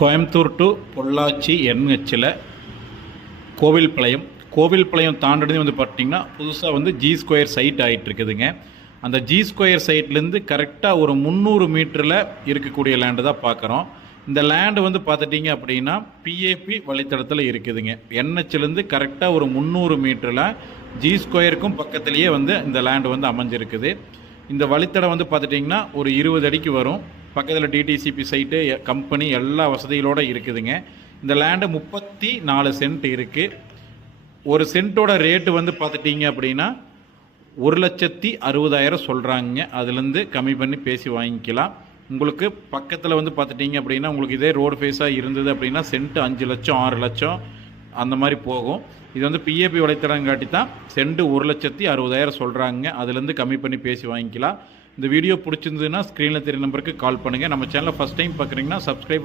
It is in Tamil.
கோயம்புத்தூர் டு பொள்ளாச்சி என்ஹெச்சில் கோவில்பாளையம் தாண்டது வந்து பார்த்திங்கன்னா புதுசாக வந்து ஜி ஸ்கொயர் சைட் ஆகிட்டு இருக்குதுங்க. அந்த ஜி ஸ்கொயர் சைட்லேருந்து கரெக்டாக ஒரு 300 மீட்டரில் இருக்கக்கூடிய லேண்டு தான் பார்க்குறோம். இந்த லேண்டு வந்து பார்த்துட்டிங்க அப்படின்னா பிஏபி வழித்தடத்தில் இருக்குதுங்க. என்ஹெச்லேருந்து கரெக்டாக ஒரு 300 மீட்டரில் ஜி ஸ்கொயருக்கும் பக்கத்துலேயே வந்து இந்த லேண்டு வந்து அமைஞ்சிருக்குது. இந்த வழித்தடம் வந்து பார்த்துட்டிங்கன்னா ஒரு 20 அடிக்கு வரும். பக்கத்தில் டிடிசிபி சைட்டு, கம்பெனி எல்லா வசதிகளோடு இருக்குதுங்க. இந்த லேண்டு 34 சென்ட் இருக்குது. ஒரு சென்ட்டோட ரேட்டு வந்து பார்த்துட்டிங்க அப்படின்னா 1,60,000 சொல்கிறாங்க. அதுலேருந்து கம்மி பண்ணி பேசி வாங்கிக்கலாம். உங்களுக்கு பக்கத்தில் வந்து பார்த்துட்டிங்க அப்படின்னா உங்களுக்கு இதே ரோடு ஃபேஸாக இருந்தது அப்படின்னா சென்ட்டு 5 லட்சம் 6 லட்சம் அந்த மாதிரி போகும். இது வந்து பிஏபி வலைத்தடம் காட்டி தான் சென்ட்டு 1,60,000 சொல்கிறாங்க. அதுலேருந்து கம்மி பண்ணி பேசி வாங்கிக்கலாம். இந்த வீடியோ பிடிச்சிருந்ததுன்னா ஸ்க்ரீனில் தெரிய நம்பருக்கு கால் பண்ணுங்கள். நம்ம சேனலை ஃபஸ்ட் டைம் பார்க்குறீங்கன்னா சப்ஸ்கிரைப்